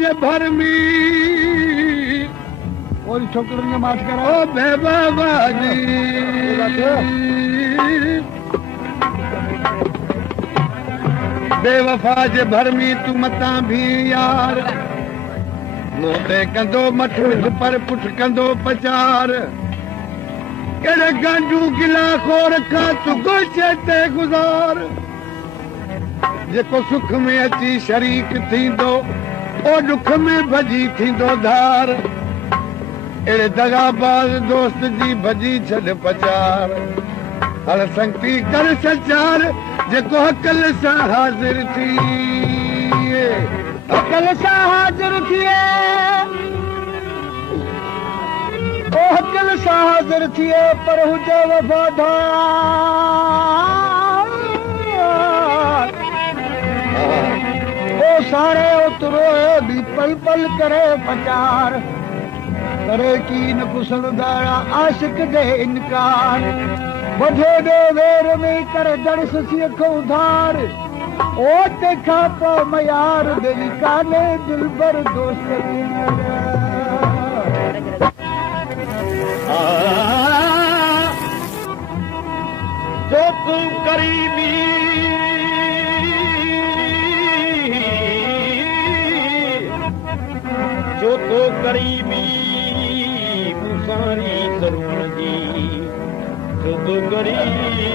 जे भरमी और छोकरनि खे माठ करो ओ बेबाजी बेवफा जे भरमी तू मतां भी यार मूं ते कंदो मठ पर पुठ कंदो पचार कहिड़े गांडू गिला खोर खां तू गोशे ते गुज़ार जेको सुख में अची शरीक थींदो ओ दुख में भॼी थींदो धार अहिड़े दगाबाज़ दोस्त जी भॼी छॾ पचार हर संगती कर सचार जेको अकल सां हाज़िर थिए अकल सां हाज़िर थिए ओ अकल सां हाज़िर थिए पर हुजे वफ़ादार ओ सारे उतरो बि पल पल करे पचार करे कीन पुसलदारा आशिक दे इनकार वधे दे वेर में करे दर्श सिख उधार ओ तंहिंखां पोइ मयार दिलि कान्हे दिलबर दोस्त जो तू करीबी जो तो करीबी मुसारी ज़रूर जी जो तो करीबी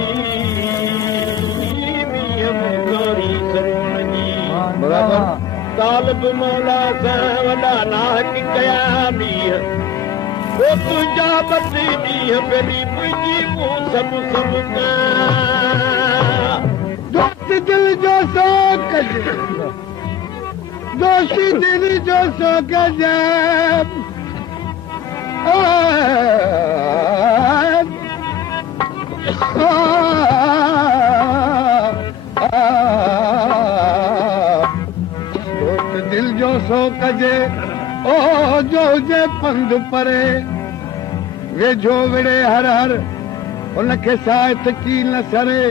मुसारी ज़रूर जी बराबर तालब मौला से वॾा नाहक कया मीह वो तुझा बदी मीह बेली मुंहिंजी मूं सभु सभु दोस्त दिल जो सो कजे दोस्ती दिल जो सो कजे दोस्त दिल जो सो कजे ओ जो जे पंध परे वेझो विड़े हर हर उनखे साथ की न सरे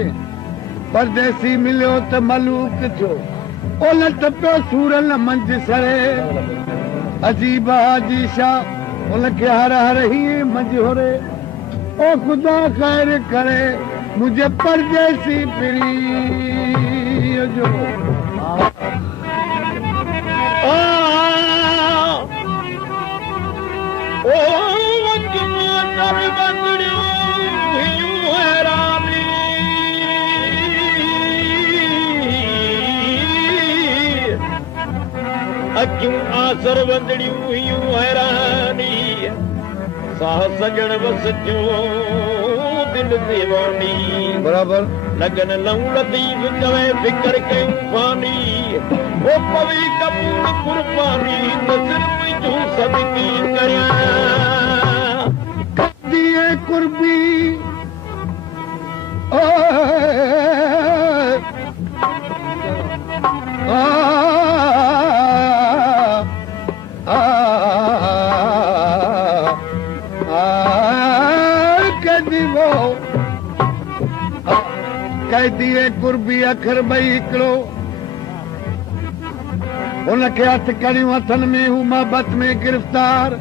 परदेसी मिलियो त मलूक थियो ओलट पियो सूरन मंझ सरे अजीब हाजी शाह उनखे हर हर ही मंझ होरे ओ ख़ुदा ख़ैर करे मुंहिंजे परदेसी पिरीअ जो अखियूं आसर वंदड़ियूं हुयूं हैरानी साह सजण बस थियो दिल दीवानी बराबर लगन लहू लतीफ चवे फिकर कयूं फानी ओ पवी कपूर कुर्बानी त सिर्फ जूं सदकी करियां दिए कुर्बी ओ कैदीअ कुर्बी अखर ॿई हिकिड़ो हुनखे हथ करियूं हथनि में हू मोहबत में गिरफ़्तार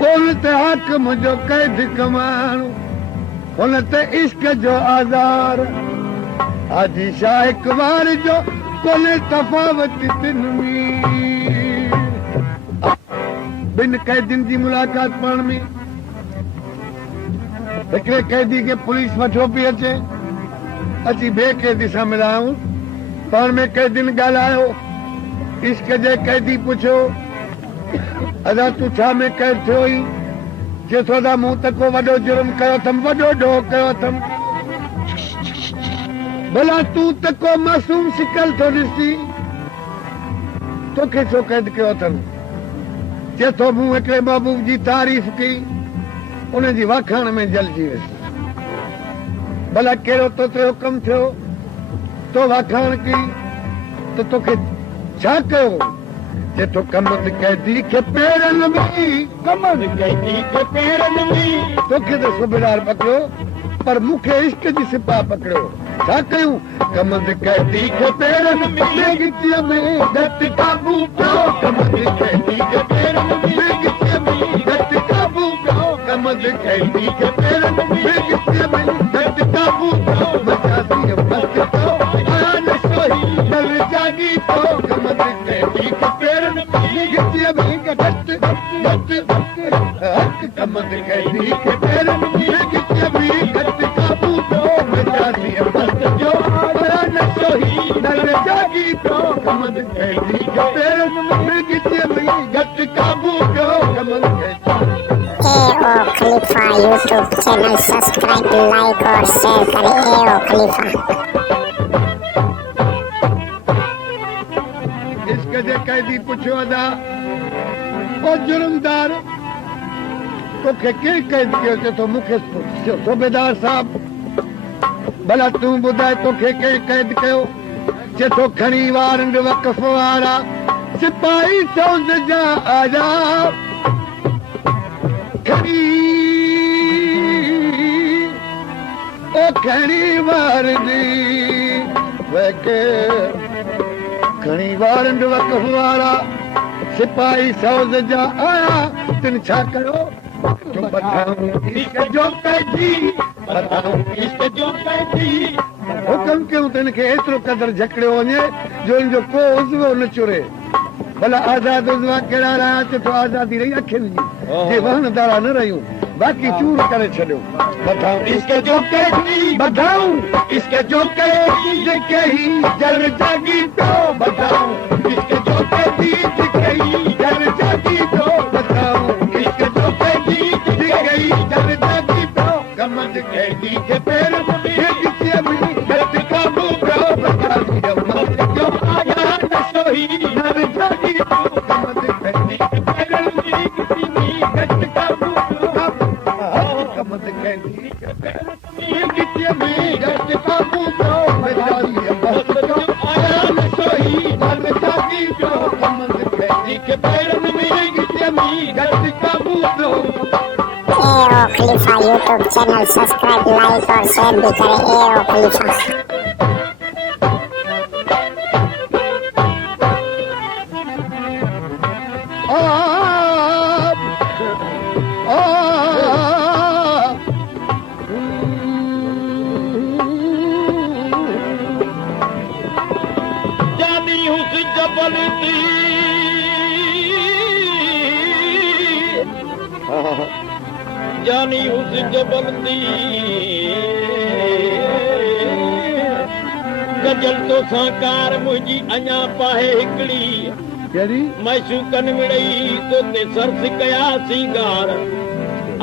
कोन ते हक़ मुंहिंजो कैद कमाइणु हुन ते इश्क जो आज़ार हाजी शाह इकबार जो कोन्हे तफ़ावत ॿिनि कैदियुनि जी मुलाक़ात पाण में हिकिड़े कैदी खे पुलिस वठो पई अचे अची ॿिए कैदी सां मिलायूं पाण में कैदियुनि ॻाल्हायो इश्क जे कैदी पुछियो अदा तूं छा में कैद थियो हुई चए थो त मूं त को वॾो जुर्म कयो अथमि वॾो ॾोह कयो अथमि भला तूं त को मासूम शिकल थो ॾिसी तोखे छो कैद कयो अथमि चए थो मूं हिकिड़े महबूब जी तारीफ़ कई उनजी वाखाण में जलिजी वियुसि भला कहिड़ो तो ते हुकम थियो तो वाखाण कई त तोखे छा कयो जे तो कमद कैदी खे पेरनि में कमद कैदी खे पेरनि में तोखे त सूबेदार पकड़ियो पर मूंखे इश्क जी सिपाह पकड़ियो छा कयूं कमंद कैदी खे पेरनि में गिटीअ में घटि काबू पियो कमंद कैदी खे पेरनि में गिटीअ में घटि काबू पियो कमंद कैदी खे पेरनि में गिटीअ में घटि काबू पियो मचासी मस्त पियो आया नशोही नल जागी पियो कमंद कैदी खे पेरनि में गिटीअ में घटि कमंद कैदी खे पेरनि में गिटीअ में घटि काबू पियो मचासी मस्त पियो आया नशोही नल जागी पियो कमंद कैदी खे पेरनि में गिटीअ में घटि काबू पियो कमंद कैदी एओ खलीफा यूट्यूब चैनल सब्सक्राइब लाइक और शेयर करें एओ खलीफा इश्क जे कैदी पुछियो अदा ओ जुर्मदार तोखे केरु कैद कयो चए थो मूंखे सूबेदार साहब भला तूं ॿुधाए तोखे केरु कैद कयो चए थो खणी वारनि वक़फ़ वारा सिपाही सौज जा आजा खणी ओ खणी वारनि खणी वारनि वक़फ़ वारा सिपाही सौज जा आया तिन छा कयो हुकम कयूं तिन खे एतिरो क़दुरु झकिड़ियो वञे जो इन जो को उज़वो न चुरे भला आज़ाद उज़वा कहिड़ा रहिया चए थो आज़ादी रही अखियुनि जी जे वहनदारा न रहियूं बाक़ी चूर करे छॾियो ॿधाऊं इश्क जो कैदी ॿधाऊं इश्क जो कैदी जेके ही जल जागी पियो ॿधाऊं इश्क जो कैदी जेके ही जल जागी पियो ॿधाऊं इश्क जो कैदी जेके ही जल जागी पियो कमंद कैदी खे पेरनि में गिटीअ में घटि काबू पियो ॿधाऊं जो आया नशोही नल जागी पियो कमंद कैदी खे पेरनि में गिटीअ में घटि काबू पियो कमंद कैदी खे पेरनि में गिटीअ में घटि काबू पियो ॿधाऊं आया नशोही नल जागी पियो कमंद कैदी खे पेरनि में गिटीअ में घटि काबू पियो एओ खलीफा यूट्यूब चैनल सब्सक्राइब लाइक और शेयर भी करें एओ खलीफा जानी उस जबल दी जानी उस जबल दी गजल तो साकार मुंहिंजी अञा पाहे हिकिड़ी कहिड़ी मैसूकनि मिड़ई तो ते सरस कया सींगार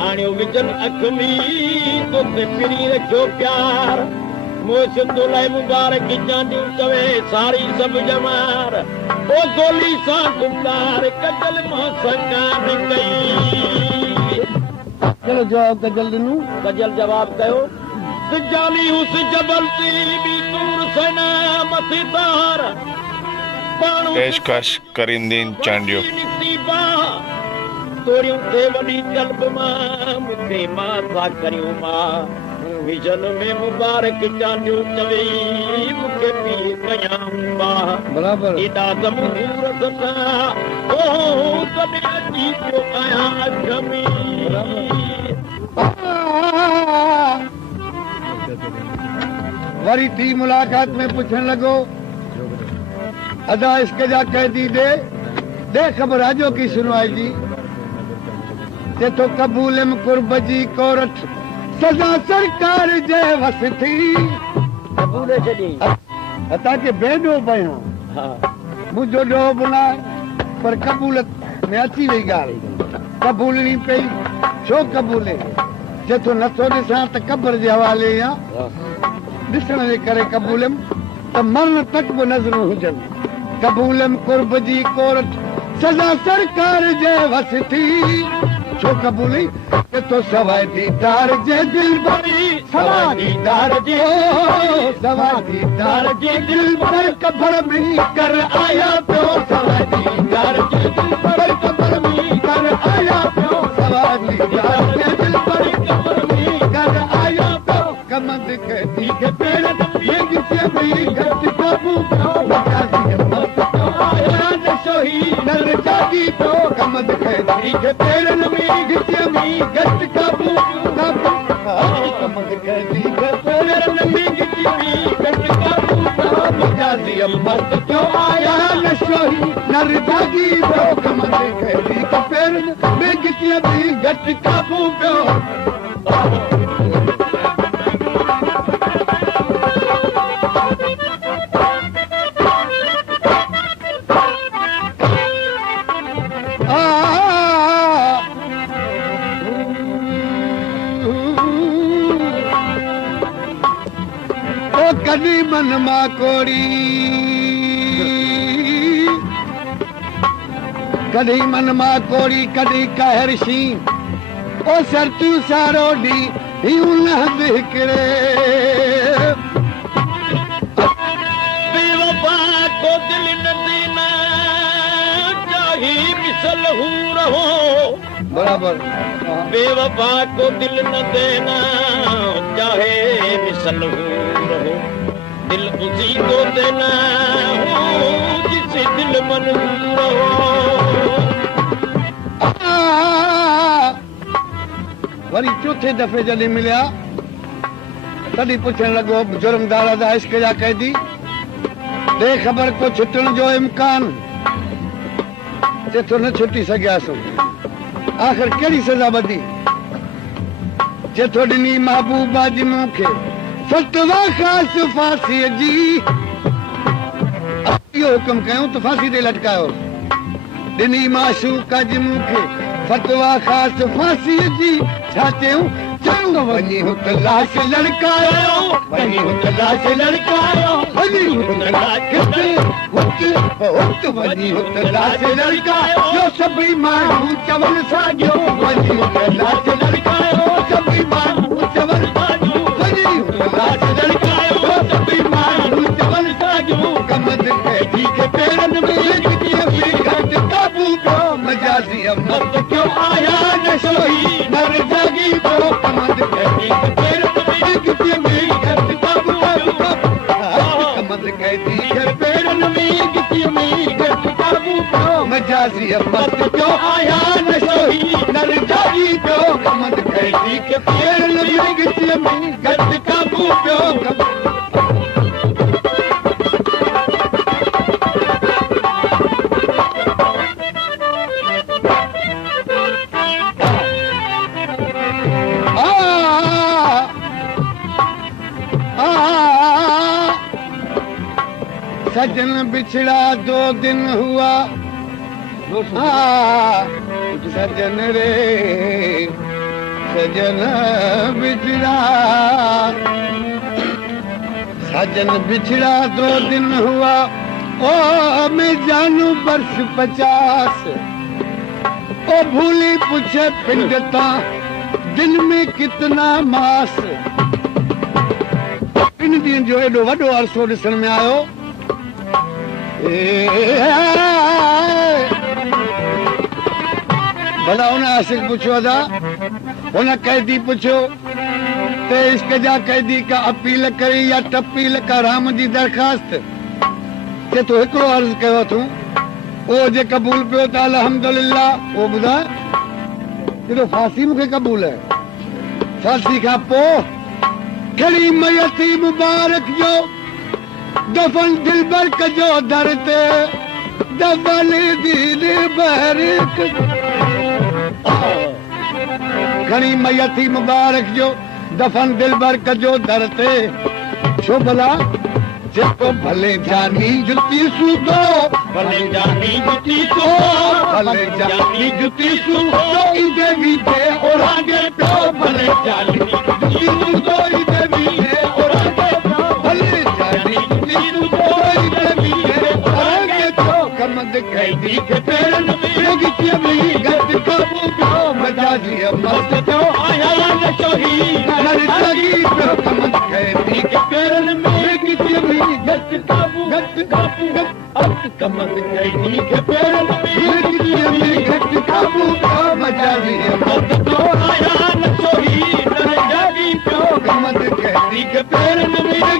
आणियो विजन अख में तो ते फिरी रखियो प्यार मोश तोलाए मुबारक जानियूं चवे सारी सभु जमार ओ गोली सां गुमदार कजल मां संगार कई चलो जवाब गजल ॾिनूं गजल जवाब कयो जानी उस जबल ती बि दूर सना मथे तार पेशकश करींदीन चांडियो तोरियूं थे वॾी कल्ब मां मूंखे मां था करियूं मां विजन में मुबारक चांडियूं चवे मूंखे पी कयां मां बराबर एॾा ज़मूर सता ओ कॾहिं अची पियो आहियां अख में वरी थी मुलाक़ात में पुछण लॻो अदा इश्क जा कैदी दे ख़बर आजो की सुनवाई जी ते तो कबूलम कुर्ब जी कोरठ सजा सरकार जे वस थी कबूल छॾी अता के बेडो पया हा मुंहिंजो ॾोह बुलाए पर कबूलत में अची वई ॻाल्हि कबूलनी पई छो कबूले जे तो नथो ॾिसां त क़ब्र जे हवाले या ॾिसण जे करे कबूलम त मरण तक बि नज़रूं हुजनि कबूलम कुर्ब जी कोरठ सजा सरकार जे वस थी छो कबूली के तो सवाई दीदार जे दिल भरी सवाई दीदार जे दिल पर कब्र में कर आया तो सवाई दीदार जे दिल पर कब्र में कर आया तो सवाई दीदार जे दिल पर कब्र में कर आया तो कमंद के दी के पेड़ में कैदी के पेरन में गिटिया में गट काबू कमद कैदी के पेरन में गिटिया में गट काबू मजाजी मस्त क्यों आया नशोही नरदागी वो कमद कैदी के पेरन में गिटिया में गट काबू कदी मन मा कोड़ी कदी मन मा कोड़ी कदी कहर शी ओ सरतू सारो डी ही उन्ह बिकरे बेवफा को दिल न देना चाहे मिसल हूँ रहो बराबर बेवफा को दिल न देना चाहे मिसल हूँ रहो दिल उसी को देना हो जिसे दिल मंजूर हो वरी चौथे दफ़े जॾहिं मिलिया तॾहिं पुछण लॻो जुर्मदार जा इश्क जा कैदी ॾे ख़बर को छुटण जो इम्कान चए थो न छुटी सघियासीं आख़िर कहिड़ी सज़ा ॿधी चए थो ॾिनी महबूबा जी मूंखे फतवा ख़ासि फांसीअ जी इहो हुकुम कयूं त फांसी ते लटकायो ॾिनी माशूका जी मूंखे फतवा ख़ासि फांसीअ जी छा चयूं चयूं वञी हुत लाश लड़कायो वञी हुत लाश लड़कायो वञी हुत लाश वञी हुत लाश लड़कायो जो सभई माण्हू चवनि साॻियो वञी हुत लाश लड़कायो सभई माण्हू चवनि साॻियो वञी हुत लाश लड़कायो सभई माण्हू चवनि साॻियो कमद कैदी खे पेरनि में गिटीअ में घट काबू पियो मजाज़ी मस्त क्यों आया नशोही नर जागी पियो कमद कैदी खे पेरनि में गिटीअ में घट काबू पियो कमद कैदी खे पेरनि में गिटीअ में घट काबू पियो मजाज़ी मस्त क्यों आया नशोही नर जागी पियो कमद कैदी खे पेरनि में गिटीअ में घट काबू पियो सजन बिछड़ा 2 दिन हुआ सजन रे सजन बिछड़ा सजन बिछड़ा 2 दिन हुआ ओ मैं जानू वर्ष 50 ओ भूली पूछे पिंडता दिन में कितना मास इन दिन जो एडो वडो अरसो ॾिसण में आयो भला हुन आशिक पुछो था हुन कैदी पुछो ते इश्क जा कैदी का अपील करी या टपील का राम जी दरखास्त ते तो हिकिड़ो अर्ज़ कयो तूं उहो जे क़बूल पियो त अल्हम्दुलिल्लाह उहो ॿुधाए एॾो फांसी मूंखे क़बूल आहे फांसी खां पोइ कहिड़ी मयती मुबारक जो दफन दिलबर कजो दर ते दफन दिलबर घणी मयती मुबारक जो दफन दिलबर कजो दर ते छो भला जेको भले जानी जुती सूदो भले जानी जुती सो भले जानी जुती सूदो इंदे वीते ओरांगे पियो भले जानी जुती सूदो इंदे वीते ओरांगे पियो भले जानी जुती सूदो इंदे वीते ओरांगे पियो कमद कैदी के पेरन में गिटिया में गट काबू पियो मजाजी मस्त पियो आया नशोही नर जागी पियो कमद कैदी के पेरन में गिटिया में गट काबू अब कमद कैदी के पेरन में गिटिया में गट काबू पियो मजाजी मस्त पियो आया नशोही नर जागी पियो कमद कैदी के पेरन में